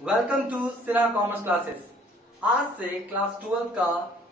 Welcome to Sinha commerce classes. आज से class 12 का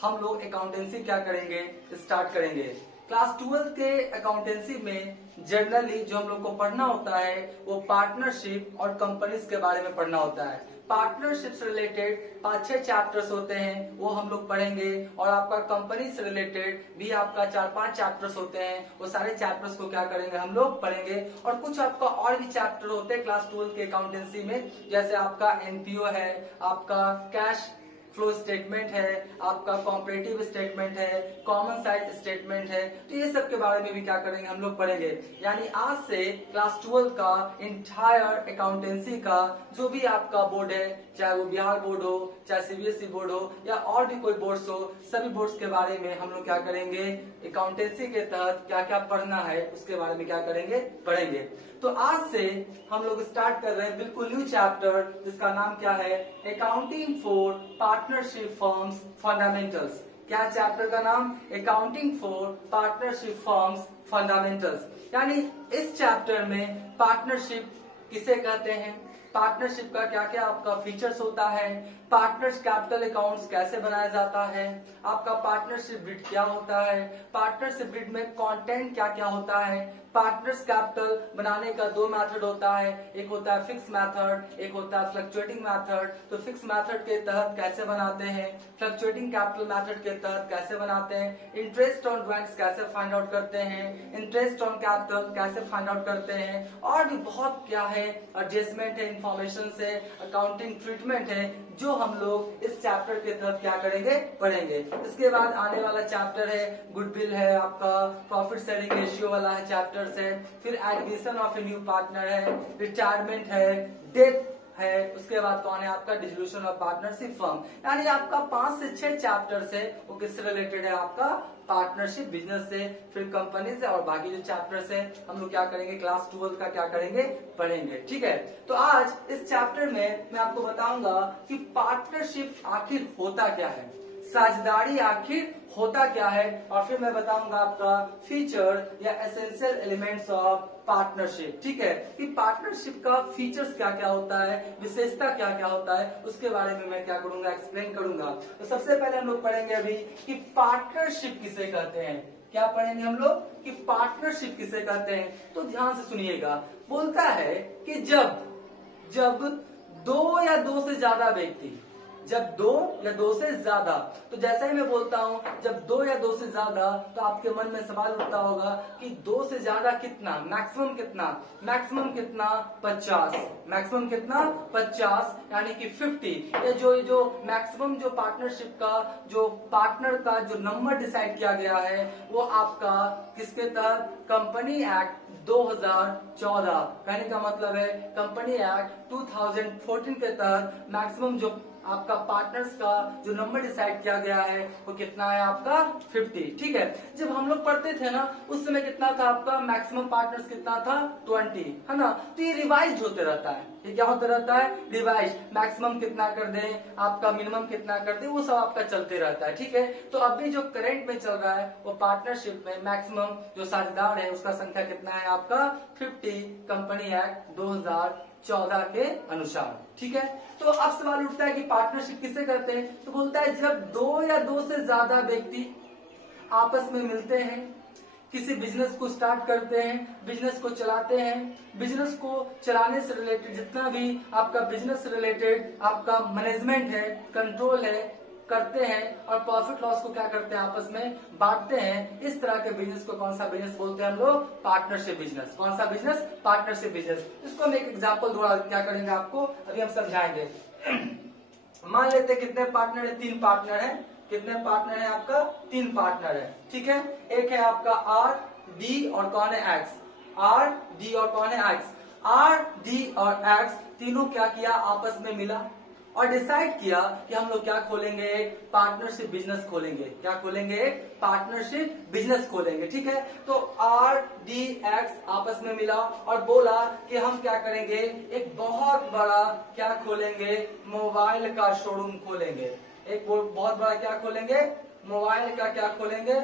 हम लोग अकाउंटेंसी क्या करेंगे, स्टार्ट करेंगे। क्लास 12 के अकाउंटेंसी में जनरली जो हम लोग को पढ़ना होता है वो पार्टनरशिप और कंपनीज के बारे में पढ़ना होता है। पार्टनरशिप से रिलेटेड 5-6 चैप्टर्स होते हैं, वो हम लोग पढ़ेंगे। और आपका कंपनी से रिलेटेड भी आपका 4-5 चैप्टर्स होते हैं, वो सारे चैप्टर्स को क्या करेंगे, हम लोग पढ़ेंगे। और कुछ आपका और भी चैप्टर होते हैं क्लास 12 के अकाउंटेंसी में, जैसे आपका एनपीओ है, आपका कैश फ्लो स्टेटमेंट है, आपका कॉम्परेटिव स्टेटमेंट है, कॉमन साइड स्टेटमेंट है। तो ये सब के बारे में भी क्या करेंगे, हम लोग पढ़ेंगे। यानी आज से क्लास 12 का इंटायर अकाउंटेंसी का जो भी आपका बोर्ड है, चाहे वो बिहार बोर्ड हो, चाहे सीबीएसई बोर्ड हो या और भी कोई बोर्ड्स हो, सभी बोर्ड्स के बारे में हम लोग क्या करेंगे, अकाउंटेंसी के तहत क्या क्या पढ़ना है उसके बारे में क्या करेंगे, पढ़ेंगे। तो आज से हम लोग स्टार्ट कर रहे हैं बिल्कुल न्यू चैप्टर, जिसका नाम क्या है, accounting for partnership firms fundamentals. क्या चैप्टर का नाम, accounting for partnership firms fundamentals. यानी इस चैप्टर में पार्टनरशिप किसे कहते हैं, पार्टनरशिप का क्या क्या आपका फीचर्स होता है, पार्टनर्स कैपिटल अकाउंट्स कैसे बनाया जाता है, आपका पार्टनरशिप बिड क्या होता है, पार्टनरशिप बिड में कंटेंट क्या क्या होता है। पार्टनर्स कैपिटल बनाने का 2 मेथड होता है, एक होता है फिक्स मेथड, एक होता है फ्लक्चुएटिंग मेथड। तो फिक्स मेथड के तहत कैसे बनाते हैं, फ्लक्चुएटिंग कैपिटल मेथड के तहत कैसे बनाते हैं, इंटरेस्ट ऑन ड्राइंग्स कैसे फाइंड आउट करते हैं, इंटरेस्ट ऑन कैपिटल कैसे फाइंड आउट करते हैं, और भी बहुत क्या है, एडजस्टमेंट है इंफॉर्मेशन से, अकाउंटिंग ट्रीटमेंट है, जो हम लोग इस चैप्टर के तहत क्या करेंगे, पढ़ेंगे। इसके बाद आने वाला चैप्टर है गुडविल है, आपका प्रॉफिट शेयरिंग रेशियो वाला है चैप्टर है, फिर admission of a new partner है, रिटायरमेंट है, डेथ है, उसके बाद कौन है आपका डिसोल्यूशन ऑफ पार्टनरशिप फर्म। यानी आपका 5 से 6 चैप्टर है, वो किससे रिलेटेड है, आपका पार्टनरशिप बिजनेस से, फिर कंपनी से, और बाकी जो चैप्टर्स है हम लोग क्या करेंगे, क्लास 12 का क्या करेंगे, पढ़ेंगे। ठीक है, तो आज इस चैप्टर में मैं आपको बताऊंगा कि पार्टनरशिप आखिर होता क्या है, साझेदारी आखिर होता क्या है, और फिर मैं बताऊंगा आपका फीचर या एसेंशियल एलिमेंट्स ऑफ पार्टनरशिप। ठीक है, कि पार्टनरशिप का फीचर्स क्या क्या होता है, विशेषता क्या क्या होता है, उसके बारे में मैं क्या करूंगा, एक्सप्लेन करूंगा। तो सबसे पहले हम लोग पढ़ेंगे अभी कि पार्टनरशिप किसे कहते हैं। क्या पढ़ेंगे हम लोग कि पार्टनरशिप किसे कहते हैं। तो ध्यान से सुनिएगा, बोलता है कि जब 2 या 2 से ज्यादा व्यक्ति, जब 2 या 2 से ज्यादा, तो जैसा ही मैं बोलता हूं जब 2 या 2 से ज्यादा, तो आपके मन में सवाल उठता होगा कि 2 से ज्यादा कितना, मैक्सिमम कितना, मैक्सिमम कितना 50, मैक्सिमम कितना 50, यानी कि 50। ये जो मैक्सिमम जो पार्टनरशिप का जो पार्टनर का जो नंबर डिसाइड किया गया है वो आपका किसके तहत, कंपनी एक्ट 2014, कहने का मतलब है कंपनी एक्ट 2014 के तहत मैक्सिमम जो आपका पार्टनर्स का जो नंबर डिसाइड किया गया है वो कितना है, आपका 50। ठीक है, जब हम लोग पढ़ते थे ना उस समय कितना था आपका मैक्सिमम पार्टनर्स, कितना था 20, है ना। तो ये रिवाइज होते रहता है, ये क्या होता रहता है, रिवाइज, मैक्सिमम कितना कर दे, आपका मिनिमम कितना कर दे, वो सब आपका चलते रहता है। ठीक है, तो अभी जो करंट में चल रहा है वो पार्टनरशिप में मैक्सिमम जो साझेदार है उसका संख्या कितना है, आपका 50, कंपनी एक्ट 2014 के अनुसार। ठीक है, तो अब सवाल उठता है कि पार्टनरशिप किसे करते हैं। तो बोलता है जब 2 या 2 से ज्यादा व्यक्ति आपस में मिलते हैं, किसी बिजनेस को स्टार्ट करते हैं, बिजनेस को चलाते हैं, बिजनेस को चलाने से रिलेटेड जितना भी आपका बिजनेस से रिलेटेड आपका मैनेजमेंट है, कंट्रोल है, करते हैं, और प्रॉफिट लॉस को क्या करते हैं, आपस में बांटते हैं। इस तरह के बिजनेस को कौन सा बिजनेस बोलते हैं हम लोग, पार्टनरशिप बिजनेस। कौन सा बिजनेस, पार्टनरशिप बिजनेस। इसको हम एक एग्जांपल द्वारा क्या करेंगे, आपको अभी हम समझाएंगे। मान लेते हैं कितने पार्टनर है, 3 पार्टनर है। कितने पार्टनर है, आपका 3 पार्टनर है। ठीक है, एक है आपका आर, डी और कौन है, एक्स। आर, डी और कौन है, एक्स। आर, डी और एक्स तीनों क्या किया, आपस में मिला और डिसाइड किया कि हम लोग क्या खोलेंगे, एक पार्टनरशिप बिजनेस खोलेंगे। क्या खोलेंगे, एक पार्टनरशिप बिजनेस खोलेंगे। ठीक है, तो आर डी एक्स आपस में मिला और बोला कि हम क्या करेंगे, एक बहुत बड़ा क्या खोलेंगे, मोबाइल का शोरूम खोलेंगे। एक बहुत बड़ा क्या खोलेंगे, मोबाइल का क्या खोलेंगे,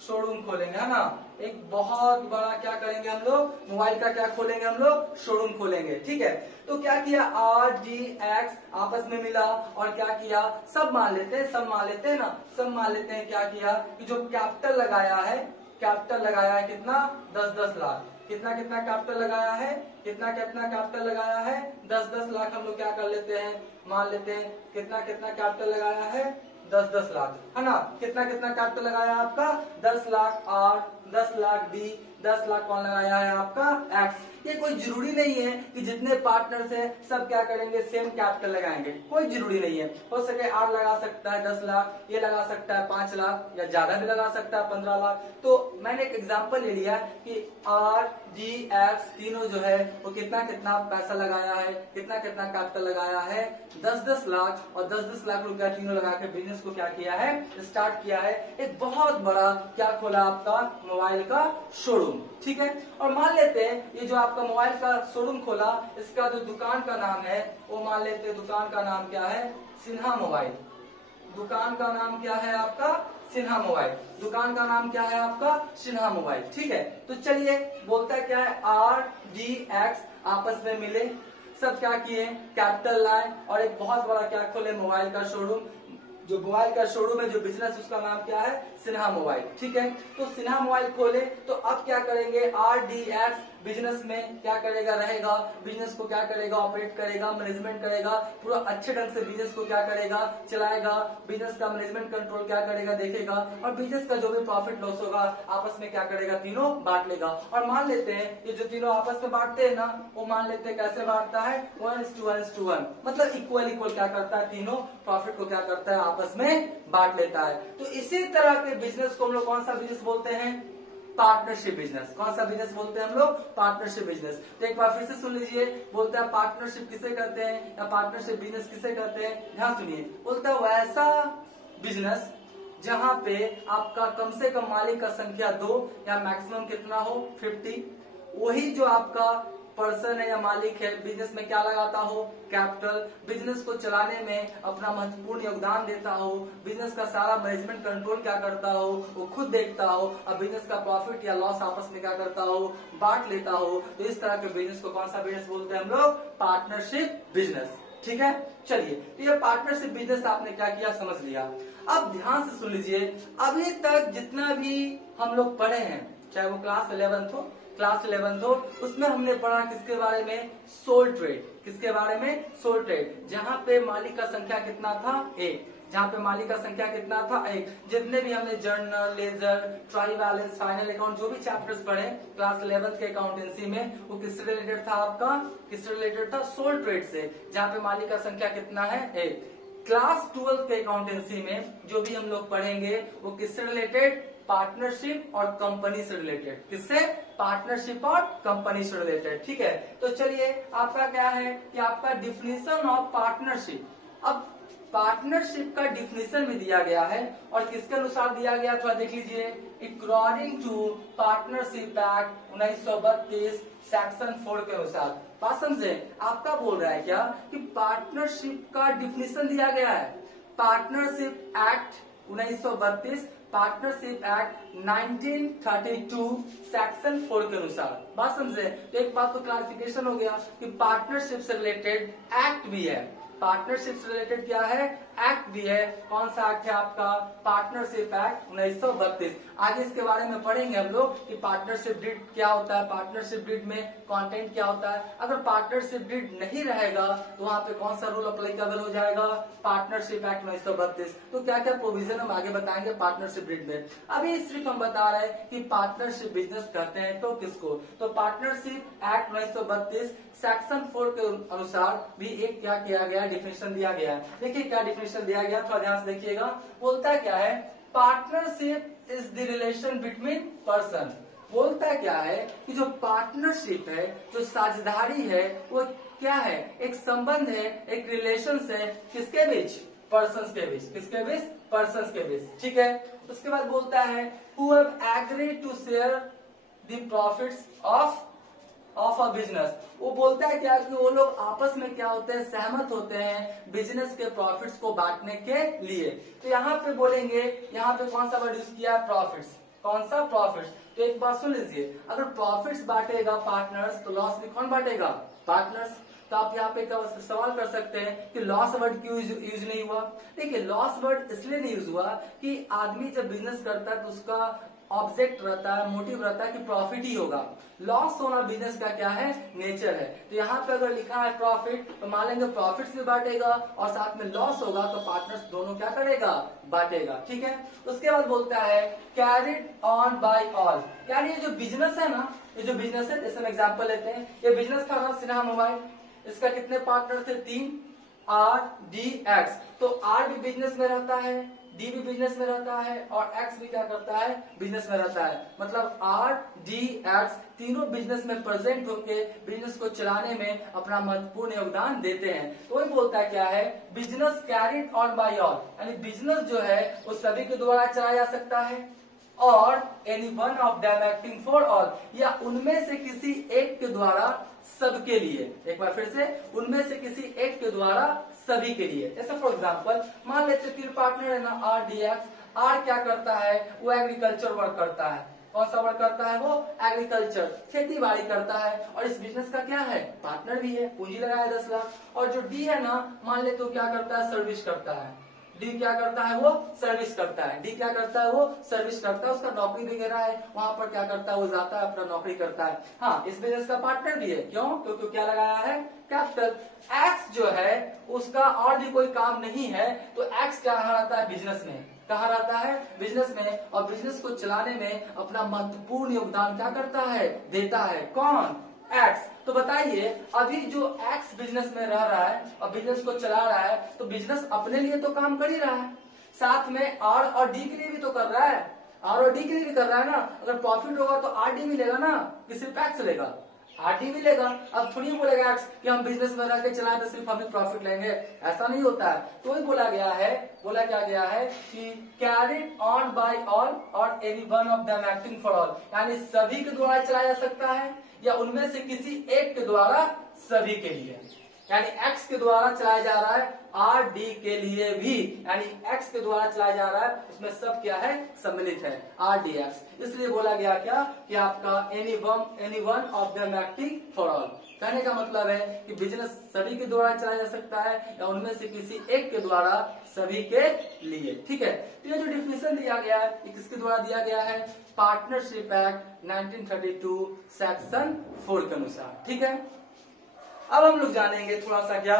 शोरूम खोलेंगे, है ना। एक बहुत बड़ा क्या करेंगे हम लोग, मोबाइल का क्या खोलेंगे हम लोग, शोरूम खोलेंगे, ठीक है। तो क्या किया, आर डी एक्स आपस में मिला और क्या किया, सब मान लेते हैं, सब मान लेते हैं ना, सब मान लेते हैं। क्या किया कि जो कैपिटल लगाया है, कैपिटल लगाया है कितना, 10-10 लाख। कितना कितना कैपिटल लगाया है, कितना कितना कैपिटल लगाया है, 10-10 लाख। हम लोग क्या कर लेते हैं, मान लेते हैं कितना कितना कैपिटल लगाया है, 10-10 लाख, है ना। कितना कितना कैपिटल लगाया है आपका, 10 लाख आर, 10 लाख डी, 10 लाख कौन लगाया है आपका, एक्स। ये कोई जरूरी नहीं है कि जितने पार्टनर्स हैं सब क्या करेंगे, सेम कैपिटल लगाएंगे, कोई जरूरी नहीं है। हो सके आर लगा सकता है 10 लाख, ये लगा सकता है 5 लाख, या ज्यादा भी लगा सकता है 15 लाख। तो मैंने एक एग्जांपल ले लिया कि आर डी एक्स तीनों जो है वो कितना कितना पैसा लगाया है, कितना कितना कैपिटल लगाया है, 10-10 लाख और 10-10 लाख रुपया तीनों लगा के बिजनेस को क्या किया है, स्टार्ट किया है। एक बहुत बड़ा क्या खोला आपका, मोबाइल का शोरूम, ठीक है। और मान लेते हैं ये जो आपका मोबाइल का शोरूम खोला, इसका जो दुकान का नाम है वो मान लेते हैं, दुकान का नाम क्या है, सिन्हा मोबाइल। दुकान का नाम क्या है आपका, सिन्हा मोबाइल। दुकान का नाम क्या है आपका, सिन्हा मोबाइल, ठीक है। तो चलिए बोलता है क्या है, आर डी एक्स आपस में मिले, सब क्या किए, कैपिटल लाए और एक बहुत बड़ा क्या खोले, मोबाइल का शोरूम। जो मोबाइल का शोरूम है, जो बिजनेस, उसका नाम क्या है, सिन्हा मोबाइल, ठीक है। तो सिन्हा मोबाइल खोले तो अब क्या करेंगे, आर डी एक्स बिजनेस में क्या करेगा, रहेगा, बिजनेस को क्या करेगा, ऑपरेट करेगा, मैनेजमेंट करेगा, पूरा अच्छे ढंग से बिजनेस को क्या करेगा, चलाएगा। बिजनेस का मैनेजमेंट कंट्रोल क्या करेगा, देखेगा, और बिजनेस का जो भी प्रॉफिट लॉस होगा आपस में क्या करेगा, तीनों बांट लेगा। और मान लेते हैं ये जो तीनों आपस में बांटते हैं ना, वो मान लेते हैं कैसे बांटता है, 1:1:1, मतलब इक्वल इक्वल क्या करता है, तीनों प्रॉफिट को क्या करता है, आपस में बांट लेता है। तो इसी तरह के बिजनेस को हम लोग कौन सा बिजनेस बोलते हैं, पार्टनरशिप बिजनेस। कौन सा बिजनेस बोलते हैं हम लोग, पार्टनरशिप बिजनेस। तो एक बार फिर से सुन लीजिए, बोलता है पार्टनरशिप किसे कहते हैं, या पार्टनरशिप बिजनेस किसे कहते हैं। ध्यान सुनिए, बोलता है वैसा बिजनेस जहां पे आपका कम से कम मालिक का संख्या 2 या मैक्सिमम कितना हो, 50। वही जो आपका पर्सन है या मालिक है, बिजनेस में क्या लगाता हो, कैपिटल, बिजनेस को चलाने में अपना महत्वपूर्ण योगदान देता हो, बिजनेस का सारा मैनेजमेंट कंट्रोल क्या करता हो, वो खुद देखता हो, और बिजनेस का प्रॉफिट या लॉस आपस में क्या करता हो, बांट लेता हो। तो इस तरह के बिजनेस को कौन सा बिजनेस बोलते हैं हम लोग, पार्टनरशिप बिजनेस, ठीक है। चलिए, तो ये पार्टनरशिप बिजनेस आपने क्या किया, समझ लिया। अब ध्यान से सुन लीजिए, अभी तक जितना भी हम लोग पढ़े हैं, चाहे वो क्लास 11th हो, क्लास 11th हो, उसमें हमने पढ़ा किसके बारे में, सोल ट्रेड। किसके बारे में, सोल ट्रेड, जहां पे मालिक का संख्या कितना था, 1। जहां पे मालिक का संख्या कितना था, 1। जितने भी हमने journal, ledger, trial balance, final account, जो भी चैप्टर्स पढ़े क्लास 11th के अकाउंटेंसी में, वो किससे रिलेटेड था आपका, किससे रिलेटेड था, सोल ट्रेड से, जहां पे मालिक का संख्या कितना है, 1। क्लास 12th के अकाउंटेंसी में जो भी हम लोग पढ़ेंगे वो किससे रिलेटेड, पार्टनरशिप और कंपनी से रिलेटेड। किससे, पार्टनरशिप और कंपनी से रिलेटेड, ठीक है। तो चलिए, आपका क्या है कि आपका डिफिनीशन ऑफ पार्टनरशिप। अब पार्टनरशिप का डिफिनीशन भी दिया गया है, और किसके अनुसार दिया गया, थोड़ा देख लीजिए, according to partnership act 1932 section 4 के अनुसार। बात समझे, आपका बोल रहा है क्या कि पार्टनरशिप का डिफिनीशन दिया गया है, partnership act 1932, partnership act 1932 section 4 के अनुसार। बात समझे, तो एक बात तो क्लैरिफिकेशन हो गया कि पार्टनरशिप से रिलेटेड एक्ट भी है। पार्टनरशिप से रिलेटेड क्या है, एक्ट भी है। कौन सा एक्ट है आपका, पार्टनरशिप एक्ट 1932। आगे इसके बारे में पढ़ेंगे हम लोग कि पार्टनरशिप डीड क्या होता है, पार्टनरशिप डीड में कंटेंट क्या होता है। अगर पार्टनरशिप डीड नहीं रहेगा तो वहां पे कौन सा रूल अप्लीकेबल हो जाएगा, पार्टनरशिप एक्ट 1932। तो क्या क्या प्रोविजन हम आगे बताएंगे पार्टनरशिप डीड में। अभी सिर्फ हम बता रहे हैं कि पार्टनरशिप बिजनेस करते हैं तो किसको, तो पार्टनरशिप एक्ट 1932 सेक्शन 4 के अनुसार भी एक क्या किया गया, डिफिनेशन दिया गया है। देखिए क्या डिफिनेशन दिया गया, थोड़ा ध्यान से देखिएगा। बोलता है क्या है, partnership is the relation between person. बोलता है क्या है कि जो पार्टनरशिप है, जो साझेदारी है, वो क्या है, एक संबंध है, एक रिलेशन है, किसके बीच, पर्सन्स के बीच। किसके बीच, पर्सन्स के बीच, ठीक है। उसके बाद बोलता है who have agreed to share the profits of a business. वो बोलता है क्या कि वो लोग आपस में क्या होते हैं, सहमत होते हैं बिजनेस के प्रॉफिट्स को बांटने के लिए। तो यहाँ पे बोलेंगे, यहाँ पे कौन सा वर्ड यूज किया है, प्रॉफिट्स। कौन सा? प्रॉफिट्स। तो एक बात सुन लीजिए, अगर प्रॉफिट्स बांटेगा पार्टनर्स तो लॉस भी कौन बांटेगा? पार्टनर्स। तो आप यहाँ पे क्या सवाल कर सकते हैं कि लॉस वर्ड क्यों यूज नहीं हुआ? देखिए, लॉस वर्ड इसलिए नहीं यूज हुआ कि आदमी जब बिजनेस करता है तो उसका ऑब्जेक्ट रहता है, मोटिव रहता है कि प्रॉफिट ही होगा। लॉस होना बिजनेस का क्या है? नेचर है। तो यहाँ पे अगर लिखा है प्रॉफिट तो मान लेंगे प्रॉफिट्स भी बांटेगा और साथ में लॉस होगा तो पार्टनर्स दोनों क्या करेगा? बांटेगा। ठीक है। उसके बाद बोलता है कैरिड ऑन बाय ऑल, यानी ये जो बिजनेस है ना, ये जो बिजनेस है, जैसे हम एग्जाम्पल लेते हैं, ये बिजनेस का नाम सिन्हा मोबाइल, इसका कितने पार्टनर थे? 3, आर डी एक्स। तो आर भी बिजनेस में रहता है, डी भी बिजनेस में रहता है और एक्स भी क्या करता है? बिजनेस में रहता है। मतलब आर डी एक्स तीनों बिजनेस में प्रेजेंट होकर बिजनेस को चलाने में अपना महत्वपूर्ण योगदान देते हैं। तो वही बोलता है क्या है? Business carried on by all, यानी बिजनेस जो है वो सभी के द्वारा चलाया जा सकता है और any one of them acting for all, या उनमें से किसी एक के द्वारा सबके लिए। एक बार फिर से, उनमें से किसी एक के द्वारा सभी के लिए। जैसे फॉर एग्जांपल मान लेते तीन पार्टनर है ना, आर डी एक्स। आर क्या करता है? वो एग्रीकल्चर वर्क करता है। कौन सा वर्क करता है? वो एग्रीकल्चर, खेती बाड़ी करता है और इस बिजनेस का क्या है? पार्टनर भी है, पूंजी लगाया 10 लाख। और जो डी है ना, मान ले तो क्या करता है? सर्विस करता है। डी क्या करता है? वो सर्विस करता है। डी क्या करता है? वो सर्विस करता है, उसका नौकरी वगैरह है, वहां पर क्या करता है? वो जाता है, अपना नौकरी करता है। हाँ, इस बिजनेस का पार्टनर भी है। क्यों? क्योंकि क्या लगाया है? कैपिटल। एक्स जो है उसका और भी कोई काम नहीं है, तो एक्स क्या रहता है? बिजनेस में। कहाँ रहता है? बिजनेस में। और बिजनेस को चलाने में अपना महत्वपूर्ण योगदान क्या करता है? देता है। कौन? एक्स। तो बताइए, अभी जो एक्स बिजनेस में रह रहा है और बिजनेस को चला रहा है, तो बिजनेस अपने लिए तो काम कर ही रहा है, साथ में आर और डी के लिए भी तो कर रहा है। आर और डी के लिए भी कर रहा है ना। अगर प्रॉफिट होगा तो आर डी मिलेगा ना, कि सिर्फ एक्स लेगा? आर डी मिलेगा। अब थोड़ी बोलेगा एक्स कि हम बिजनेस में रह के चलाए तो सिर्फ हम प्रॉफिट लेंगे, ऐसा नहीं होता है। तो ही बोला गया है, बोला क्या गया है कि कैरिड ऑन बाय ऑल और any one of them acting for all, यानी सभी के द्वारा चलाया जा सकता है या उनमें से किसी एक के द्वारा सभी के लिए। यानी एक्स के द्वारा चलाया जा रहा है, आर डी के लिए भी, यानी एक्स के द्वारा चलाया जा रहा है, उसमें सब क्या है? सम्मिलित है, आर डी एक्स। इसलिए बोला गया क्या कि आपका any one of them acting for all. कहने का मतलब है कि बिजनेस सभी के द्वारा चलाया जा सकता है या उनमें से किसी एक के द्वारा सभी के लिए। ठीक है। तो ये जो डिफिनेशन दिया गया है ये किसके द्वारा दिया गया है? पार्टनरशिप एक्ट 1932 सेक्शन 4 के अनुसार। ठीक है। अब हम लोग जानेंगे थोड़ा सा क्या